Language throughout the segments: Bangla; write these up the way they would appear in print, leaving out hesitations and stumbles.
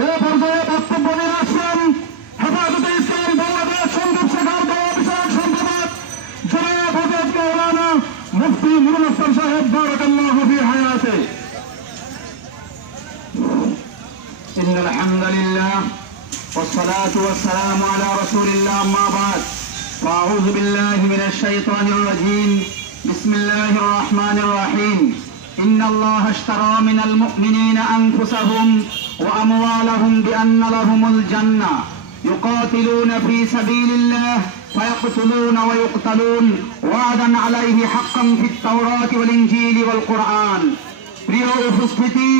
এ পর্যায়ে বক্তব্য নিয়ে আসছেন হেফাজতে ইসলাম বাংলাদেশ সংযুক্ত শাখার দল বিষয়ক সম্পাদক জনাব হযরত মাওলানা মুফতি নুরুল ইসলাম সাহেব বারাকাল্লাহু ফি হায়াতে। ইন্নাল হামদুলিল্লাহ والصلاة والسلام على رسول الله أما بعد فأعوذ بالله من الشيطان الرجيم بسم الله الرحمن الرحيم إن الله اشترى من المؤمنين أنفسهم وأموالهم بأن لهم الجنة يقاتلون في سبيل الله فيقتلون ويقتلون وعدا عليه حقا في التوراة والإنجيل والقرآن। প্রিয় উপস্থিতি,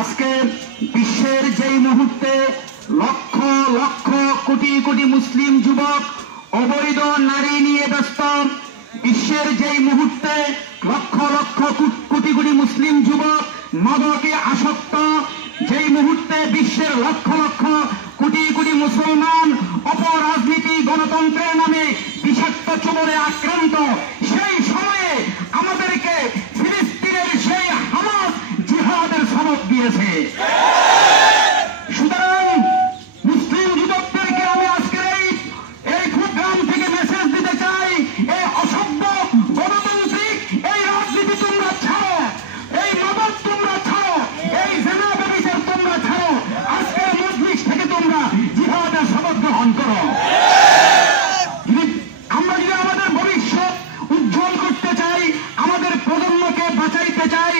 আজকে বিশ্বের যেই মুহূর্তে লক্ষ লক্ষ কোটি কোটি মুসলিম যুবক অবৈধ নারী নিয়ে ব্যস্ত, বিশ্বের যেই মুহূর্তে লক্ষ লক্ষ কোটি কোটি মুসলিম যুবক মাদকে আসক্ত, যেই মুহূর্তে বিশ্বের লক্ষ লক্ষ কোটি কোটি মুসলমান অপরাজনীতি গণতন্ত্রের নামে বিষাক্ত চোবরে আক্রান্ত, সেই সময়ে আমাদেরকে ফিলিস্তিনের সেই হামাস জিহাদের সনদ দিয়েছে। সুতরাং মুসলিম যুবকদেরকে আমি আজকে এই প্রোগ্রাম থেকে মেসেজ দিতে চাই, এই অসভ্য গণতান্ত্রিক এই রাজনীতি তোমরা ছাড়ো, এই মাদক তোমরা ছাড়ো, এই জেনা ব্যভিচার তোমরা ছাড়ো, আজকের মজলিস থেকে তোমরা জিহাদের শপথ গ্রহণ করো। আমরা যদি আমাদের ভবিষ্যৎ উজ্জ্বল করতে চাই, আমাদের প্রজন্মকে বাঁচাইতে চাই,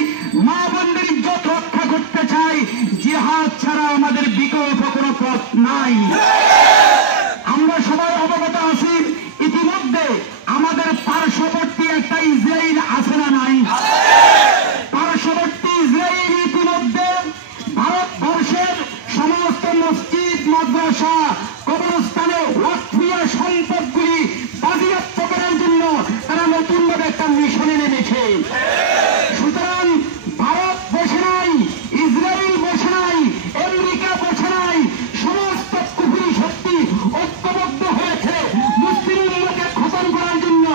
মা বোনদের ইজ্জত রক্ষা করতে চাই, জিহাদ ছাড়া আমাদের বিকল্প কোনো পথ নাই। আমরা সবাই অবগত আছি, ইতিমধ্যে আমাদের পার্শ্ববর্তী একটা ইসরায়েল আছে না নাই? পার্শ্ববর্তী ইসরায়েল ইতিমধ্যে ভারতবর্ষের সমস্ত মসজিদ, মাদ্রাসা, কবরস্থানে ওয়াকফিয়া সম্পদগুলি বাজেয়াপ্ত করার জন্য তারা নতুনভাবে একটা মিশনে নেমেছে। সুতরাং ভারত বসে নাই, ইসরায়েল বসে নাই, আমেরিকা বসে নাই, সমস্ত কুফরি শক্তি ঐক্যবদ্ধ হয়েছে মুসলিম উম্মতকে খতম করার জন্য।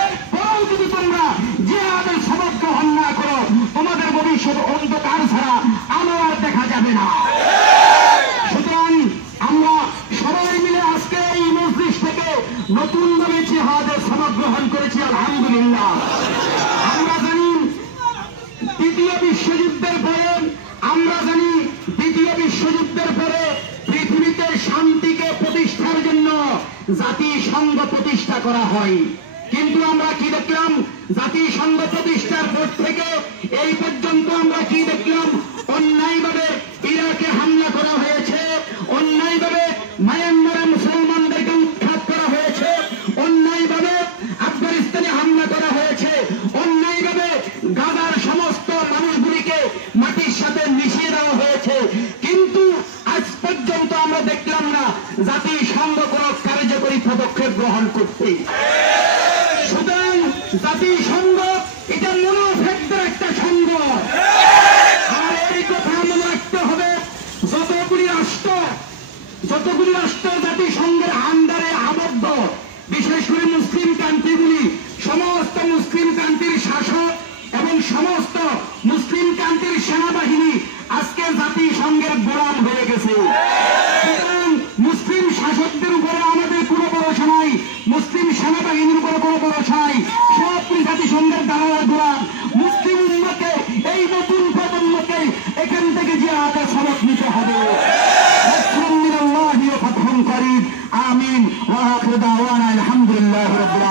এরপরেও যদি তোমরা জিহাদের শপথ গ্রহণ না করো, তোমাদের ভবিষ্যৎ অন্ধকার ছাড়া আলো আর দেখা যাবে না। সুতরাং আমরা সবাই মিলে আজকে এই মজলিস থেকে নতুনভাবে জিহাদের শপথ গ্রহণ করেছি, আলহামদুলিল্লাহ। আমরা জানি দ্বিতীয় বিশ্বযুদ্ধের পরে, আমরা জানি দ্বিতীয় বিশ্বযুদ্ধের পরে পৃথিবীতে শান্তিকে প্রতিষ্ঠার জন্য জাতিসংঘ প্রতিষ্ঠা করা হয়। কিন্তু আমরা কি দেখলাম? জাতিসংঘ প্রতিষ্ঠার পর থেকে এই পর্যন্ত আমরা কি দেখলাম? অন্যায়ভাবে ইরাকে হামলা করা হয়েছে, অন্যায়ভাবে মায়ানমারে মুসলমানদেরকে উৎখাত করা হয়েছে, অন্যায়ভাবে আফগানিস্তানে হামলা করা হয়েছে, অন্যায়ভাবে গাজার সমস্ত মানুষগুলিকে মাটির সাথে মিশিয়ে দেওয়া হয়েছে। কিন্তু আজ পর্যন্ত আমরা দেখলাম না জাতিসংঘ কোন কার্যকরী পদক্ষেপ গ্রহণ করতে। সুতরাং জাতিসংঘ এটা মনোফেকদের একটা সংঘ। আর এই কথা মনে রাখতে হবে, যতগুলি রাষ্ট্র জাতিসংঘের আন্ডারে আবদ্ধ, বিশেষ করে মুসলিম কান্ট্রিগুলি, সমস্ত মুসলিম কান্ট্রির শাসক এবং সমস্ত মুসলিম কান্ট্রির সেনাবাহিনী আজকে জাতিসংঘের গোলাম হয়ে গেছে। মুসলিম শাসকদের উপরে আমাদের কোনো ভরসা নাই, মুসলিম সেনাবাহিনীর উপরে কোনো ভরসা নাই, সব জাতিসংঘের দালালের গোলাম। মুসলিম উম্মতকে, এই নতুন প্রজন্মকে এখান থেকে জিহাদের সবক নিতে হবে। আমিন। ওয়া আখিরু দাওয়ানা আলহামদুলিল্লাহি রাব্বিল